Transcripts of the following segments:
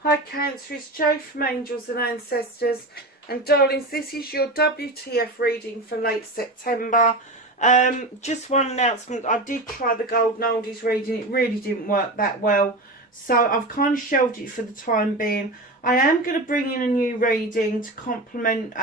Hi Cancer, it's Jo from Angels and Ancestors, and darlings, this is your WTF reading for late September. Just one announcement: I did try the Golden Oldies reading, it really didn't work that well, so I've kind of shelved it for the time being. I am going to bring in a new reading to complement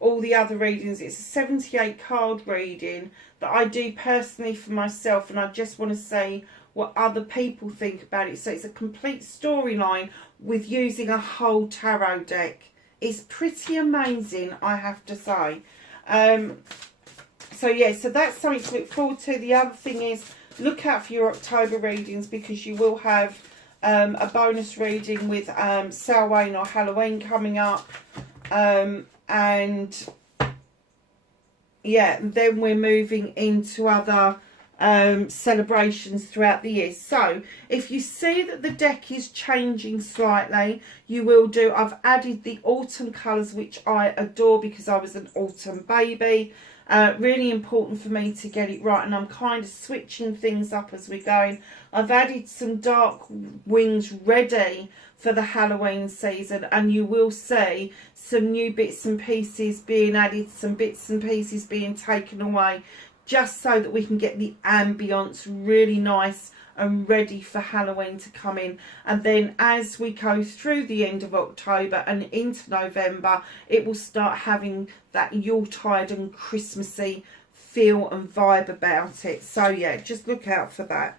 all the other readings. It's a 78 card reading that I do personally for myself, and I just want to say what other people think about it. So it's a complete storyline with using a whole tarot deck. It's pretty amazing, I have to say. So yeah, so that's something to look forward to. The other thing is, look out for your October readings, because you will have a bonus reading with Samhain or Halloween coming up. And yeah, then we're moving into other celebrations throughout the year. So if you see that the deck is changing slightly, you will do. I've added the autumn colours, which I adore because I was an autumn baby. Really important for me to get it right, and I'm kind of switching things up as we're going. I've added some dark wings ready for the Halloween season, and you will see some new bits and pieces being added, some bits and pieces being taken away, just so that we can get the ambience really nice and ready for Halloween to come in. And then as we go through the end of October and into November, it will start having that Yuletide and Christmassy feel and vibe about it. So yeah, just look out for that.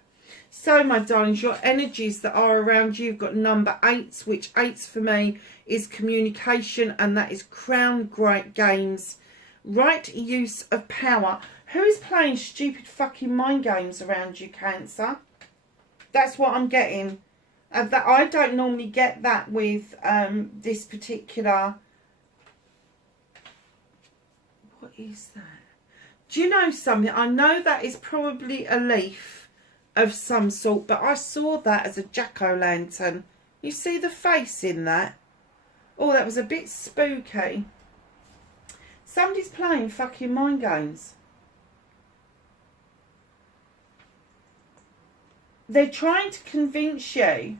So my darlings, your energies that are around you, you've got number 8, which 8s for me is communication, and that is crown great games, right use of power. Who is playing stupid fucking mind games around you, Cancer? That's what I'm getting. That I don't normally get that with this particular... What is that? Do you know something? I know that is probably a leaf of some sort, but I saw that as a jack-o'-lantern. You see the face in that? Oh, that was a bit spooky. Somebody's playing fucking mind games. They're trying to convince you,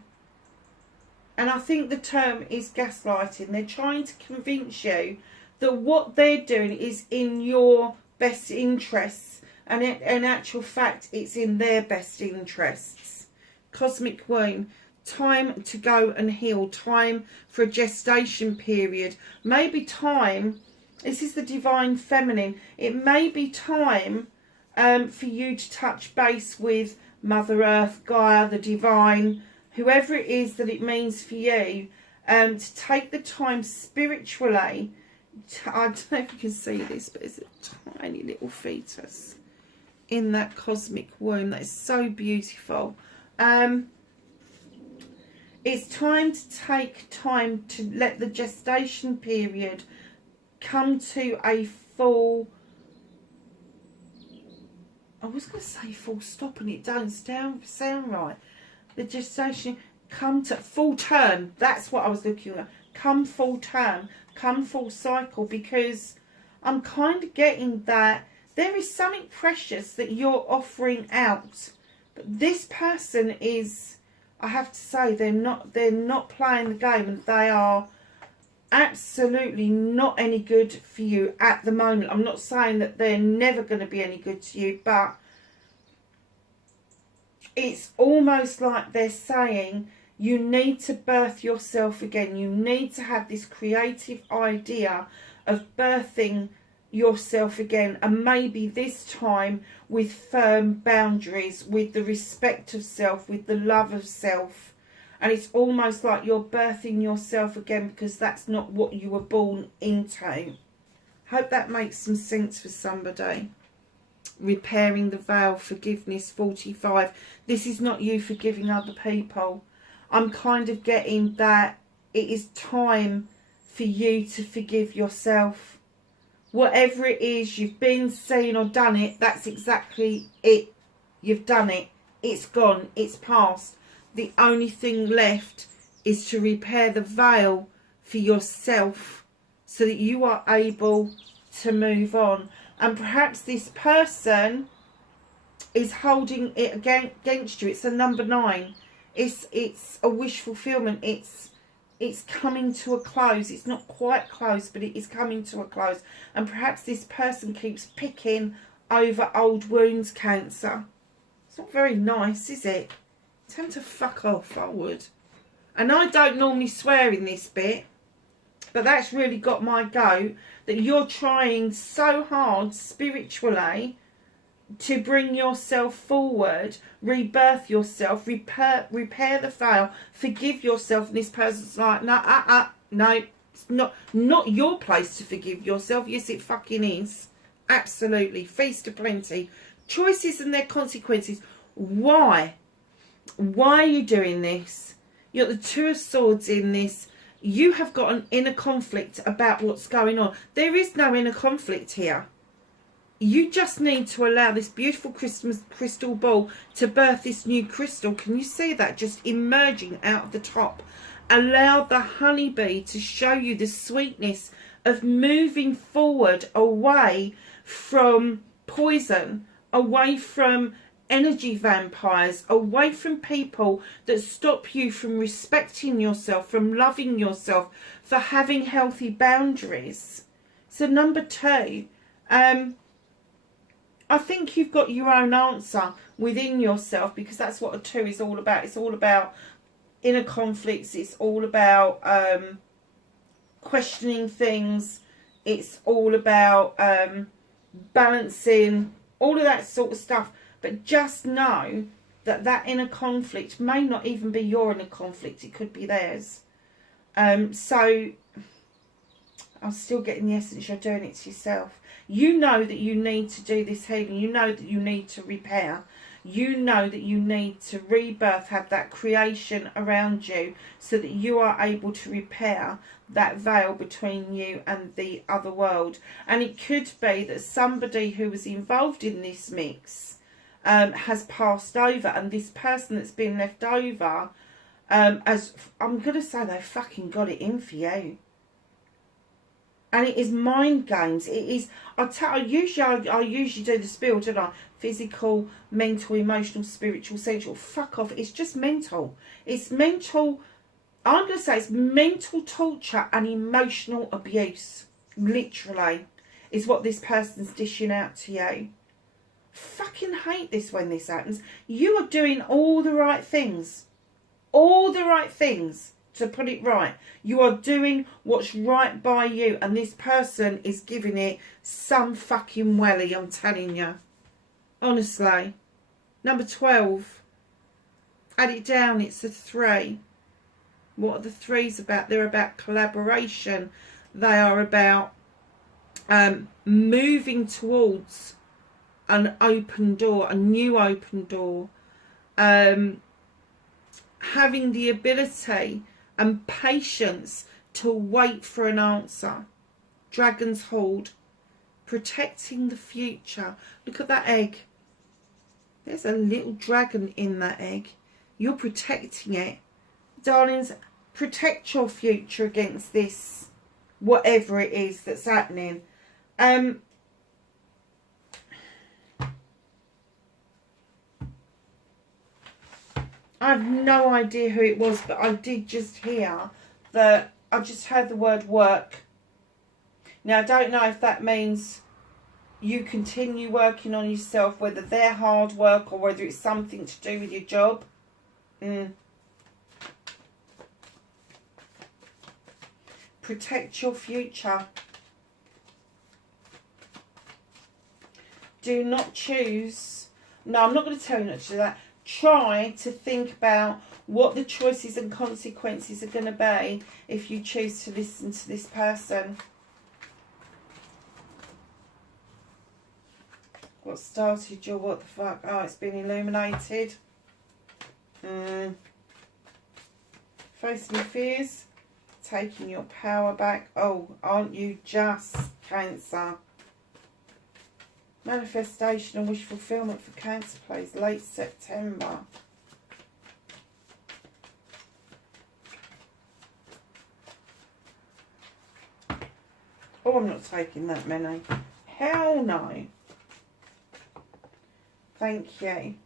and I think the term is gaslighting. They're trying to convince you that what they're doing is in your best interests, and in actual fact, it's in their best interests. Cosmic Womb, time to go and heal, time for a gestation period, maybe time, this is the Divine Feminine, it may be time for you to touch base with Mother Earth, Gaia, the Divine, whoever it is that it means for you, to take the time spiritually. I don't know if you can see this, but it's a tiny little fetus in that cosmic womb. That is so beautiful. It's time to take time to let the gestation period come to a full... I was going to say full stop, and it don't sound right. The gestation come to full term. That's what I was looking at. Come full term. Come full cycle. Because I'm kind of getting that there is something precious that you're offering out. But this person is, I have to say, they're not playing the game, and they are absolutely not any good for you at the moment. I'm not saying that they're never going to be any good to you, but it's almost like they're saying you need to birth yourself again. You need to have this creative idea of birthing yourself again, and maybe this time with firm boundaries, with the respect of self, with the love of self. And it's almost like you're birthing yourself again, because that's not what you were born into. Hope that makes some sense for somebody. Repairing the veil, forgiveness, 45. This is not you forgiving other people. I'm kind of getting that it is time for you to forgive yourself. Whatever it is you've been, seen or done it, that's exactly it. You've done it. It's gone. It's past. The only thing left is to repair the veil for yourself so that you are able to move on. And perhaps this person is holding it against you. It's a number 9. It's a wish fulfillment. It's it's coming to a close. It's not quite close, but it is coming to a close. And perhaps this person keeps picking over old wounds, Cancer. It's not very nice, is it? Tell them to fuck off, I would. And I don't normally swear in this bit, but that's really got my goat, that you're trying so hard spiritually to bring yourself forward, rebirth yourself, repair the fail, forgive yourself, and this person's like, no, no, it's not your place to forgive yourself. Yes, it fucking is. Absolutely. Feast of plenty. Choices and their consequences. Why? Why are you doing this? You're the Two of Swords in this. You have got an inner conflict about what's going on. There is no inner conflict here. You just need to allow this beautiful crystal ball to birth this new crystal. Can you see that just emerging out of the top? Allow the honeybee to show you the sweetness of moving forward away from poison, away from energy vampires, away from people that stop you from respecting yourself, from loving yourself, for having healthy boundaries. So number 2, I think you've got your own answer within yourself, because that's what a 2 is all about. It's all about inner conflicts. It's all about questioning things. It's all about balancing, all of that sort of stuff. But just know that that inner conflict may not even be your inner conflict. It could be theirs. So I'm still getting the essence you're doing it to yourself. You know that you need to do this healing. You know that you need to repair. You know that you need to rebirth, have that creation around you so that you are able to repair that veil between you and the other world. And it could be that somebody who was involved in this mix has passed over, and this person that's been left over, as I'm going to say, they fucking got it in for you. And it is mind games. It is. I usually do the spiel, don't I? Physical, mental, emotional, spiritual, sensual. Fuck off. It's just mental. It's mental. I'm going to say it's mental torture and emotional abuse. Literally, is what this person's dishing out to you. Fucking hate this when this happens. You are doing all the right things. All the right things. To put it right, you are doing what's right by you, and this person is giving it some fucking welly, I'm telling you. Honestly. Number 12. Add it down, it's a 3. What are the 3s about? They're about collaboration. They are about moving towards an open door, a new open door. Having the ability and patience to wait for an answer. Dragon's hold. Protecting the future. Look at that egg. There's a little dragon in that egg. You're protecting it. Darlings, protect your future against this, whatever it is that's happening. I have no idea who it was, but I did just hear that, I just heard the word work. Now, I don't know if that means you continue working on yourself, whether they're hard work or whether it's something to do with your job. Protect your future. Do not choose. No, I'm not going to tell you not to do that. Try to think about what the choices and consequences are going to be if you choose to listen to this person. What started your what the fuck? Oh, it's been illuminated. Facing your fears. Taking your power back. Oh, aren't you just Cancer? Manifestation and wish fulfillment for Cancer plays late September. Oh, I'm not taking that many. Hell no. Thank you.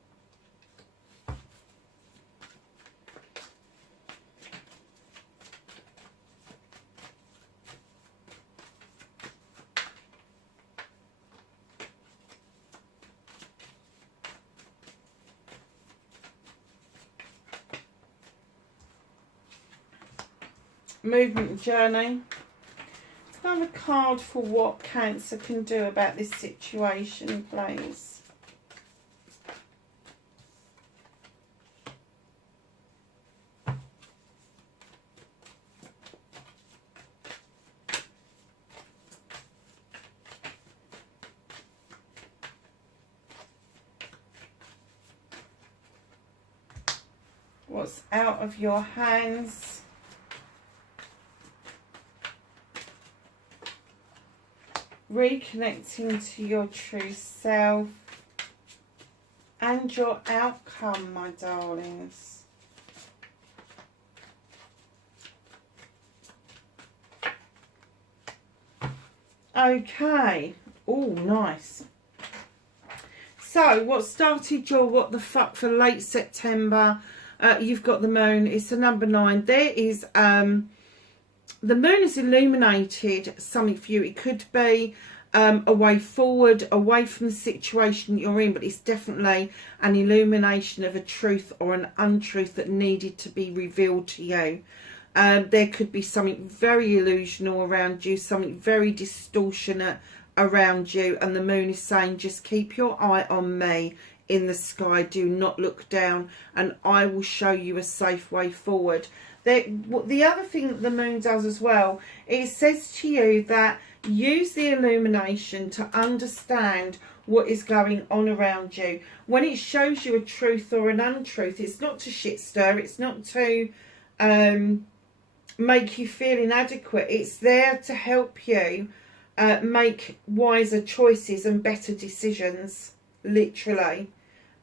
movement and journey. Another card for what Cancer can do about this situation, please. What's out of your hands? Reconnecting to your true self and your outcome, my darlings. Okay. Oh, nice. So, what started your what the fuck for late September? You've got the moon. It's the number 9. There is the moon has illuminated something for you. It could be a way forward, away from the situation you're in, but it's definitely an illumination of a truth or an untruth that needed to be revealed to you. There could be something very illusional around you, something very distortionate around you, and the moon is saying, just keep your eye on me in the sky, do not look down, and I will show you a safe way forward. The other thing that the moon does as well, it says to you that use the illumination to understand what is going on around you. When it shows you a truth or an untruth, it's not to shit stir, it's not to make you feel inadequate. It's there to help you make wiser choices and better decisions, literally.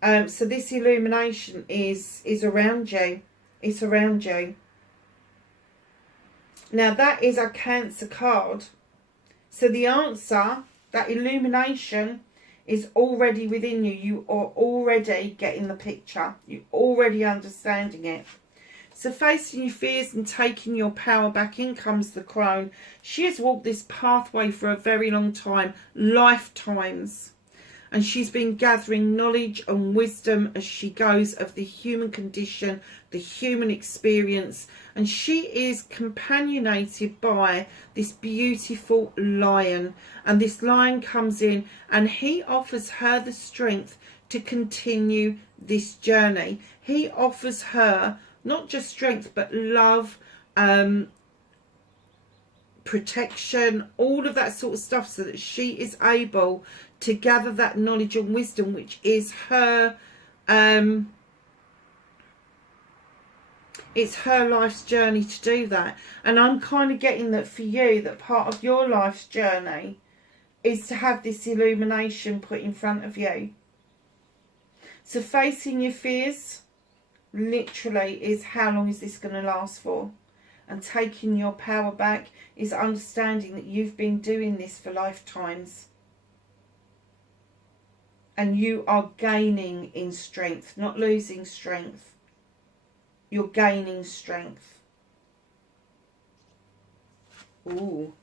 So this illumination is around you. It's around you. Now that is a Cancer card. So the answer, that illumination, is already within you. You are already getting the picture. You're already understanding it. So facing your fears and taking your power back, in comes the crone. She has walked this pathway for a very long time, lifetimes. And she's been gathering knowledge and wisdom as she goes of the human condition, the human experience. And she is companionated by this beautiful lion. And this lion comes in and he offers her the strength to continue this journey. He offers her not just strength, but love, protection, all of that sort of stuff, so that she is able to gather that knowledge and wisdom, which is her it's her life's journey to do that. And I'm kind of getting that for you, that part of your life's journey is to have this illumination put in front of you. So facing your fears literally is, how long is this going to last for? And taking your power back is understanding that you've been doing this for lifetimes. And you are gaining in strength, not losing strength. You're gaining strength. Ooh.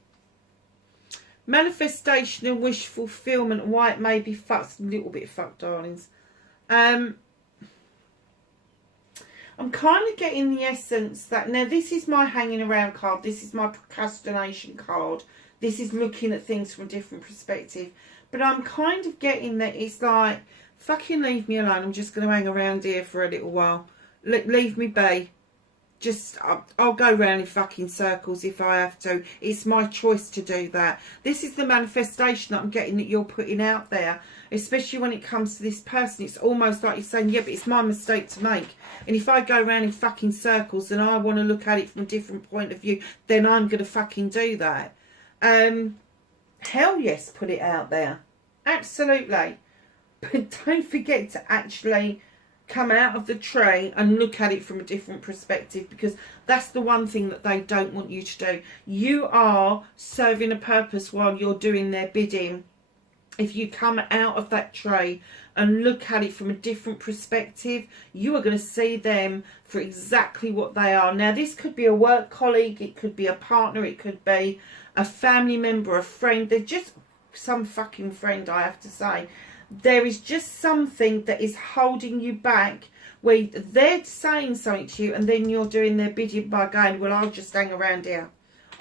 Manifestation and wish fulfillment. Why it may be fucked, a little bit fucked, darlings. I'm kind of getting the essence that, now this is my hanging around card. This is my procrastination card. This is looking at things from a different perspective. But I'm kind of getting that it's like, fucking leave me alone. I'm just going to hang around here for a little while. Leave me be. Just, I'll go round in fucking circles if I have to. It's my choice to do that. This is the manifestation that I'm getting that you're putting out there. Especially when it comes to this person. It's almost like you're saying, yeah, but it's my mistake to make. And if I go round in fucking circles and I want to look at it from a different point of view, then I'm going to fucking do that. Hell yes, put it out there. Absolutely. But don't forget to actually come out of the tree and look at it from a different perspective, because that's the one thing that they don't want you to do. You are serving a purpose while you're doing their bidding. If you come out of that tree and look at it from a different perspective, you are going to see them for exactly what they are. Now, this could be a work colleague, it could be a partner, it could be a family member, a friend. They're just some fucking friend, I have to say. There is just something that is holding you back, where they're saying something to you and then you're doing their bidding by going, well, I'll just hang around here.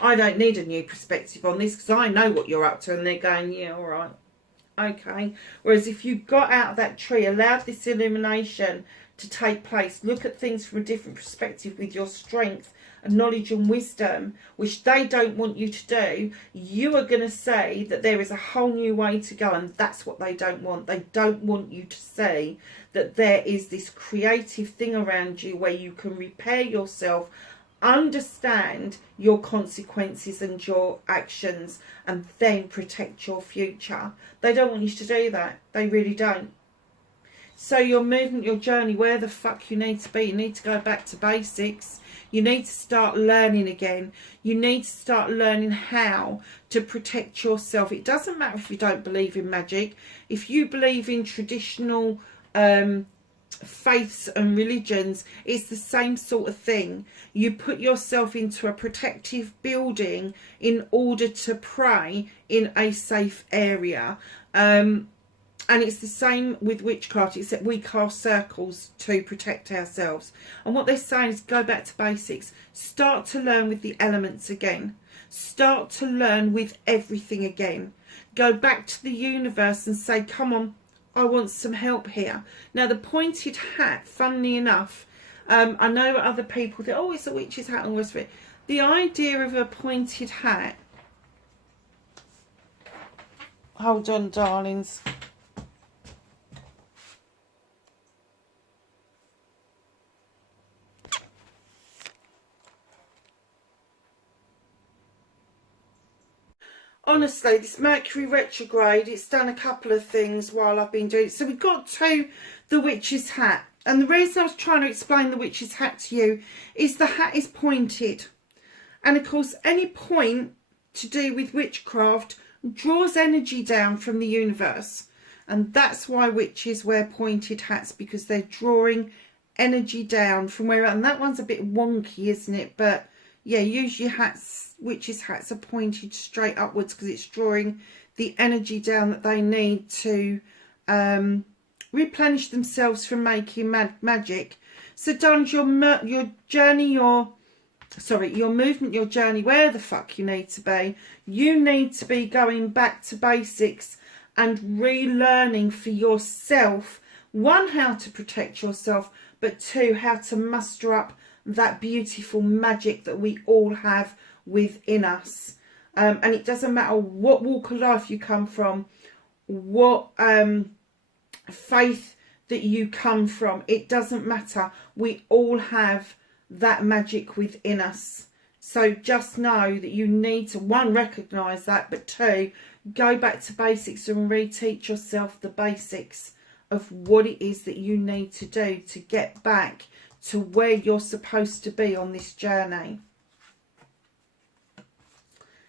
I don't need a new perspective on this because I know what you're up to. And they're going, yeah, all right. Okay. Whereas if you got out of that tree, allowed this illumination to take place, look at things from a different perspective with your strength and knowledge and wisdom, which they don't want you to do, you are going to say that there is a whole new way to go, and that's what they don't want. They don't want you to see that there is this creative thing around you where you can repair yourself, understand your consequences and your actions, and then protect your future. They don't want you to do that. They really don't. So your movement, your journey, where the fuck you need to be, you need to go back to basics. You need to start learning again. You need to start learning how to protect yourself. It doesn't matter if you don't believe in magic. If you believe in traditional faiths and religions, it's the same sort of thing. You put yourself into a protective building in order to pray in a safe area. And it's the same with witchcraft, except we cast circles to protect ourselves. And what they're saying is go back to basics. Start to learn with the elements again. Start to learn with everything again. Go back to the universe and say, come on, I want some help here. Now, the pointed hat, funnily enough, I know other people think, oh, it's a witch's hat and all the rest of it. The idea of a pointed hat... Hold on, darlings. Honestly, this Mercury retrograde, it's done a couple of things while I've been doing it. So we got to the witch's hat. And the reason I was trying to explain the witch's hat to you is the hat is pointed. And of course, any point to do with witchcraft draws energy down from the universe. And that's why witches wear pointed hats, because they're drawing energy down from where... And that one's a bit wonky, isn't it? But yeah, usually witches' hats are pointed straight upwards because it's drawing the energy down that they need to replenish themselves from making magic. So darlings, your journey, your movement, your journey, where the fuck you need to be. You need to be going back to basics and relearning for yourself, one, how to protect yourself, but two, how to muster up that beautiful magic that we all have within us. And it doesn't matter what walk of life you come from, what faith that you come from, it doesn't matter. We all have that magic within us. So just know that you need to, one, recognise that, but two, go back to basics and reteach yourself the basics of what it is that you need to do to get back to where you're supposed to be on this journey.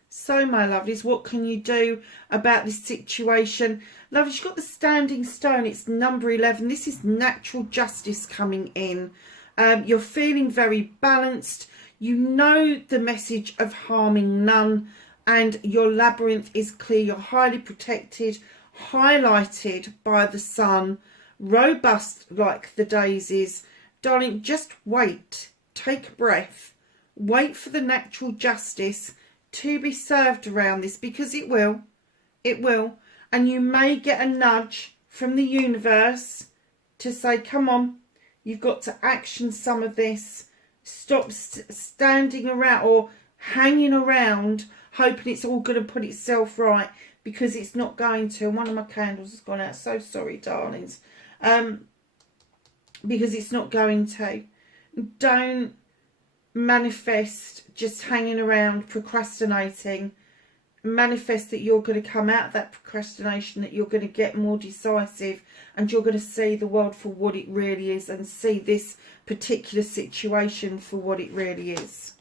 So, my lovelies, what can you do about this situation? Lovelies, you've got the standing stone. It's number 11. This is natural justice coming in. You're feeling very balanced. You know the message of harming none. And your labyrinth is clear. You're highly protected, highlighted by the sun, robust like the daisies. Darling, just wait. Take a breath. Wait for the natural justice to be served around this, because it will. It will. And you may get a nudge from the universe to say, come on, you've got to action some of this. Stop standing around or hanging around hoping it's all going to put itself right, because it's not going to. And one of my candles has gone out. So sorry, darlings. Because it's not going to. Don't manifest just hanging around procrastinating. Manifest that you're going to come out of that procrastination, that you're going to get more decisive, and you're going to see the world for what it really is, and see this particular situation for what it really is.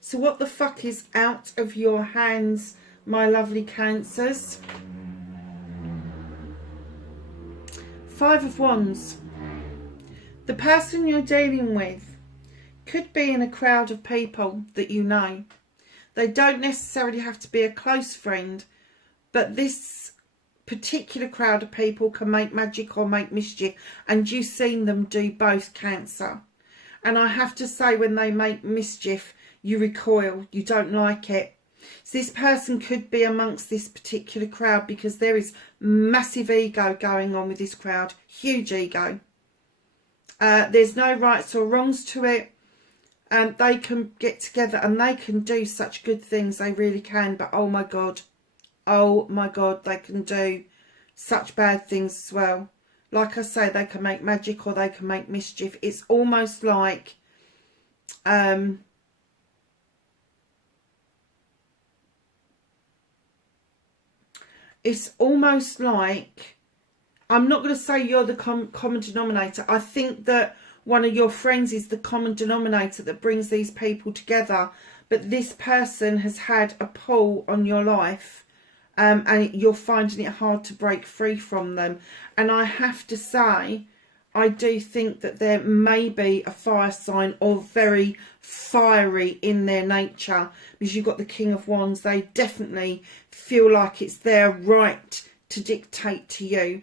So what the fuck is out of your hands, my lovely Cancers? Five of Wands. The person you're dealing with could be in a crowd of people that you know. They don't necessarily have to be a close friend, but this particular crowd of people can make magic or make mischief, and you've seen them do both, Cancer. And I have to say, when they make mischief, you recoil, you don't like it. So this person could be amongst this particular crowd, because there is massive ego going on with this crowd, huge ego. There's no rights or wrongs to it. They can get together and they can do such good things, they really can. But oh my God, they can do such bad things as well. Like I say, they can make magic or they can make mischief. It's almost like I'm not going to say you're the common denominator. I think that one of your friends is the common denominator that brings these people together. But this person has had a pull on your life, and you're finding it hard to break free from them. And I have to say, I do think that there may be a fire sign, or very fiery in their nature, because you've got the King of Wands. They definitely feel like it's their right to dictate to you.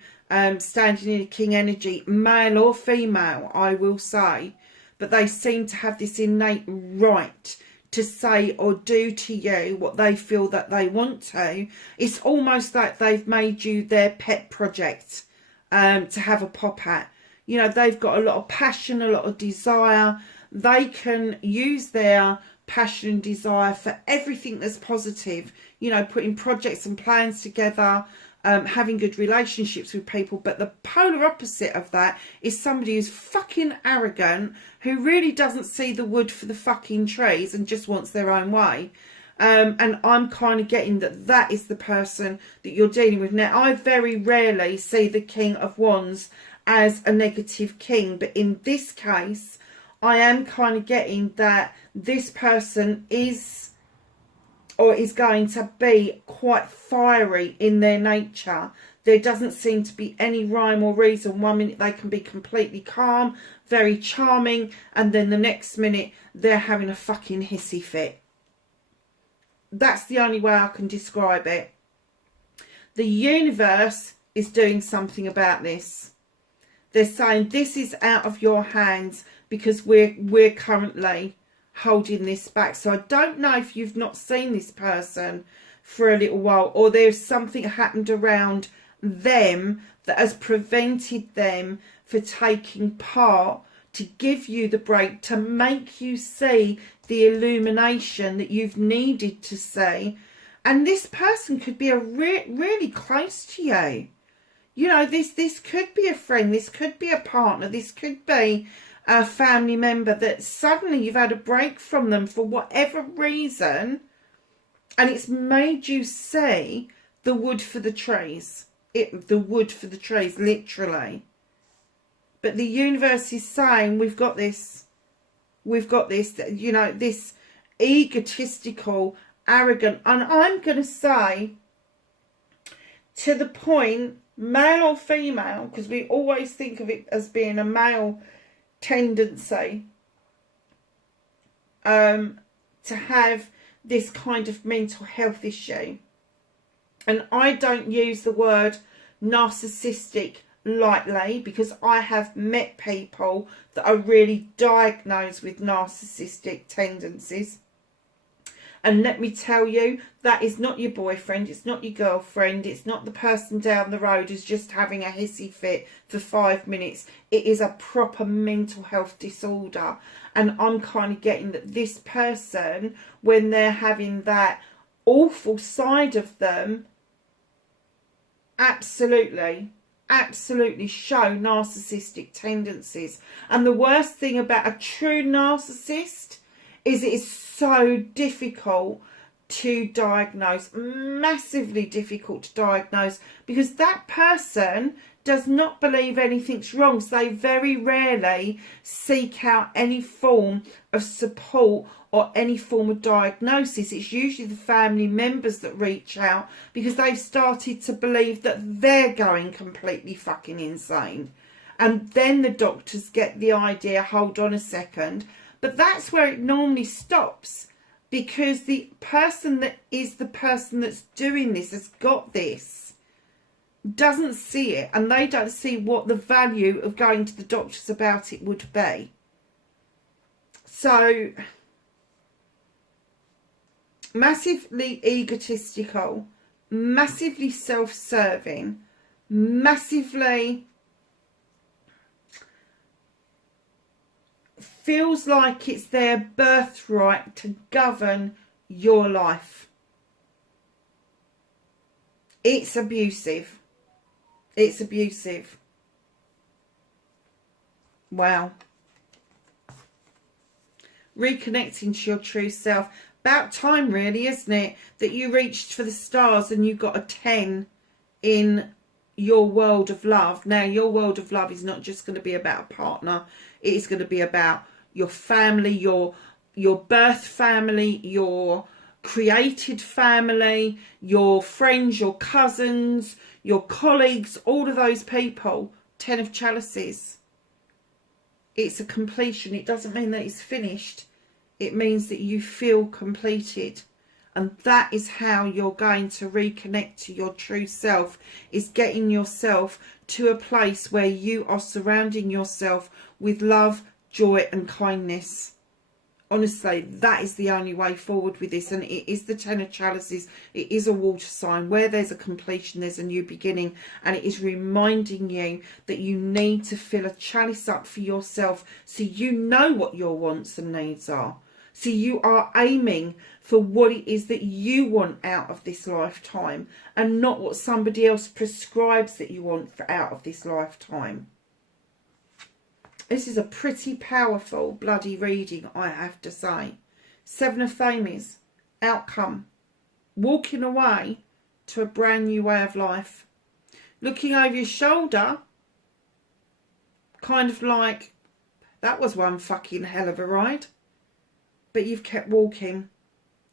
Standing in a king energy, male or female, I will say, but they seem to have this innate right to say or do to you what they feel that they want to. It's almost like they've made you their pet project to have a pop at. You know, they've got a lot of passion, a lot of desire. They can use their passion and desire for everything that's positive, you know, putting projects and plans together, having good relationships with people. But the polar opposite of that is somebody who's fucking arrogant, who really doesn't see the wood for the fucking trees and just wants their own way. And I'm kind of getting that that is the person that you're dealing with. Now, I very rarely see the King of Wands as a negative king, but in this case, I am kind of getting that this person is, or is going to be, quite fiery in their nature. There doesn't seem to be any rhyme or reason. One minute they can be completely calm, very charming, and then the next minute they're having a fucking hissy fit. That's the only way I can describe it. The universe is doing something about this. They're saying this is out of your hands because we're currently holding this back. So I don't know if you've not seen this person for a little while, or there's something happened around them that has prevented them for taking part, to give you the break, to make you see the illumination that you've needed to see. And this person could be really close to you. You know, this could be a friend, this could be a partner, this could be a family member that suddenly you've had a break from them for whatever reason, and it's made you see the wood for the trees. The wood for the trees, literally. But the universe is saying, we've got this, you know, this egotistical, arrogant, and I'm going to say, to the point, male or female, because we always think of it as being a male tendency, to have this kind of mental health issue. And I don't use the word narcissistic lightly, because I have met people that are really diagnosed with narcissistic tendencies. And let me tell you, that is not your boyfriend, it's not your girlfriend, it's not the person down the road who's just having a hissy fit for 5 minutes. It is a proper mental health disorder. And I'm kind of getting that this person, when they're having that awful side of them, absolutely show narcissistic tendencies. And the worst thing about a true narcissist is it is so difficult to diagnose, massively difficult to diagnose, because that person does not believe anything's wrong. So they very rarely seek out any form of support or any form of diagnosis. It's usually the family members that reach out because they've started to believe that they're going completely fucking insane. And then the doctors get the idea, hold on a second. But that's where it normally stops, because the person that is the person that's doing this has got this. doesn't see it, and they don't see what the value of going to the doctors about it would be. So, massively egotistical, massively self-serving, massively feels like it's their birthright to govern your life. It's abusive. It's abusive. Wow. Reconnecting to your true self. About time, really, isn't it? That you reached for the stars and you got a 10 in your world of love. Now, your world of love is not just going to be about a partner. It is going to be about your family, your birth family, your created family, your friends, your cousins, your colleagues, all of those people. 10 of chalices. It's a completion. It doesn't mean that it's finished. It means that you feel completed. And that is how you're going to reconnect to your true self, is getting yourself to a place where you are surrounding yourself with love, joy and kindness. Honestly, that is the only way forward with this. And it is the 10 of chalices. It is a water sign. Where there's a completion, there's a new beginning. And it is reminding you that you need to fill a chalice up for yourself, so you know what your wants and needs are. So you are aiming for what it is that you want out of this lifetime, and not what somebody else prescribes that you want out of this lifetime. This is a pretty powerful bloody reading, I have to say. 7 of Thames, outcome. Walking away to a brand new way of life. Looking over your shoulder, kind of like, that was one fucking hell of a ride. But you've kept walking.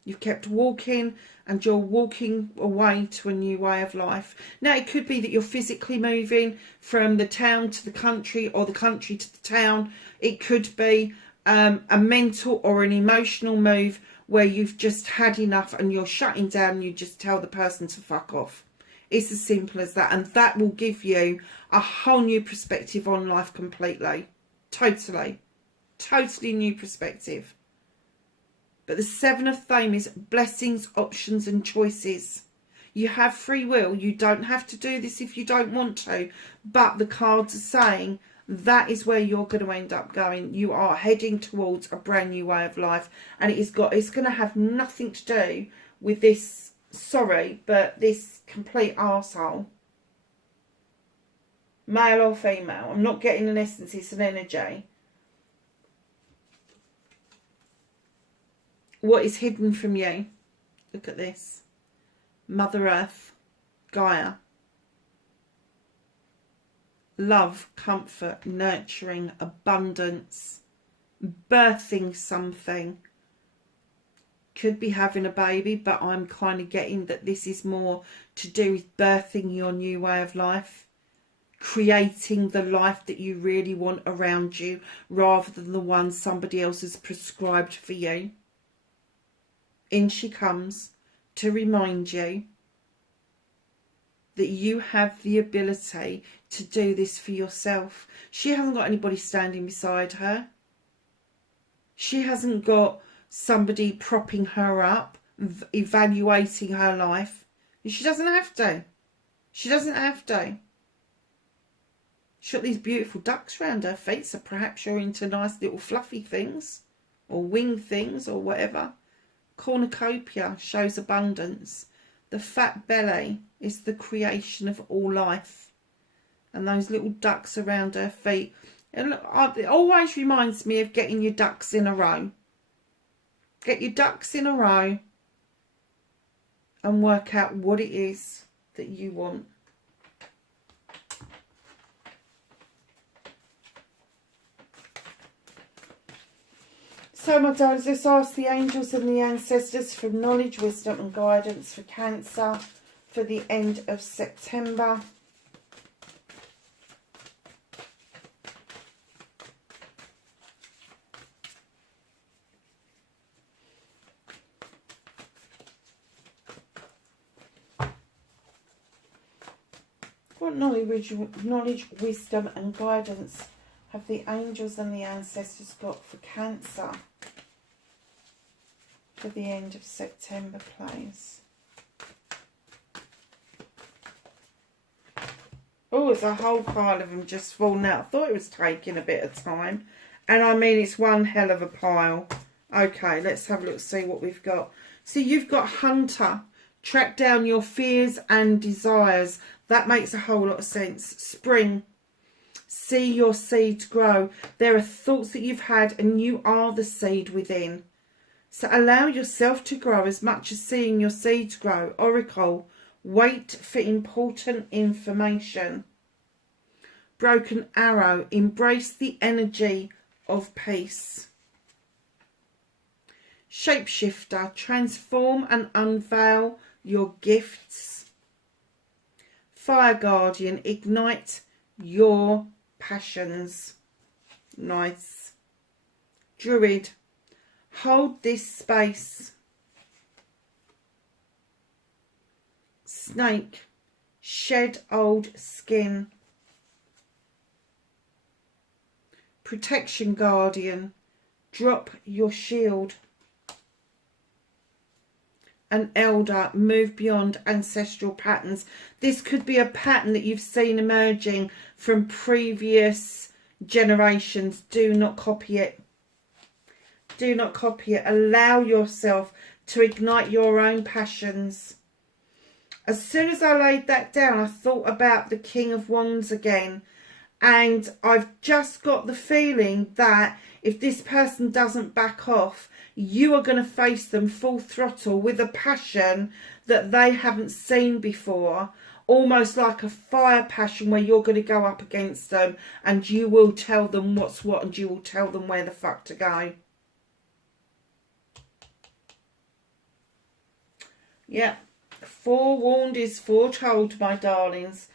You've kept walking, and you're walking away to a new way of life. Now, it could be that you're physically moving from the town to the country, or the country to the town. It could be a mental or an emotional move where you've just had enough and you're shutting down and you just tell the person to fuck off. It's as simple as that. And that will give you a whole new perspective on life completely. Totally. Totally new perspective. But the 7 of Thames, blessings, options and choices. You have free will. You don't have to do this if you don't want to. But the cards are saying that is where you're going to end up going. You are heading towards a brand new way of life. And it's going to have nothing to do with this, sorry, but this complete arsehole. Male or female. I'm not getting an essence, it's an energy. What is hidden from you? Look at this. Mother Earth, Gaia. Love, comfort, nurturing, abundance, birthing something. Could be having a baby, but I'm kind of getting that this is more to do with birthing your new way of life. Creating the life that you really want around you, rather than the one somebody else has prescribed for you. In she comes to remind you that you have the ability to do this for yourself. She hasn't got anybody standing beside her. She hasn't got somebody propping her up, evaluating her life. She doesn't have to. She doesn't have to. She's got these beautiful ducks around her feet, so perhaps you're into nice little fluffy things, or wing things, or whatever. Cornucopia shows abundance. The fat belly is the creation of all life. And those little ducks around her feet. And look, it always reminds me of getting your ducks in a row. Get your ducks in a row and work out what it is that you want. So, my darlings, let's ask the angels and the ancestors for knowledge, wisdom and guidance for Cancer for the end of September. What knowledge, wisdom and guidance have the angels and the ancestors got for Cancer for the end of September, please? Oh, there's a whole pile of them just falling out. I thought it was taking a bit of time. And I mean, it's one hell of a pile. Okay, let's have a look, see what we've got. So you've got Hunter. Track down your fears and desires. That makes a whole lot of sense. Spring. See your seeds grow. There are thoughts that you've had and you are the seed within. So allow yourself to grow as much as seeing your seeds grow. Oracle. Wait for important information. Broken arrow. Embrace the energy of peace. Shapeshifter. Transform and unveil your gifts. Fire Guardian. Ignite your passions. Nice. Druid. Hold this space. Snake. Shed old skin. Protection Guardian. Drop your shield. An elder. Move beyond ancestral patterns. This could be a pattern that you've seen emerging from previous generations. Do not copy it. Do not copy it. Allow yourself to ignite your own passions. As soon as I laid that down, I thought about the King of Wands again. And I've just got the feeling that if this person doesn't back off, you are going to face them full throttle with a passion that they haven't seen before. Almost like a fire passion where you're going to go up against them and you will tell them what's what and you will tell them where the fuck to go. Yeah. Forewarned is foretold, my darlings.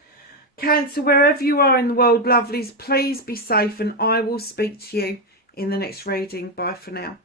Cancer, wherever you are in the world, lovelies, please be safe and I will speak to you in the next reading. Bye for now.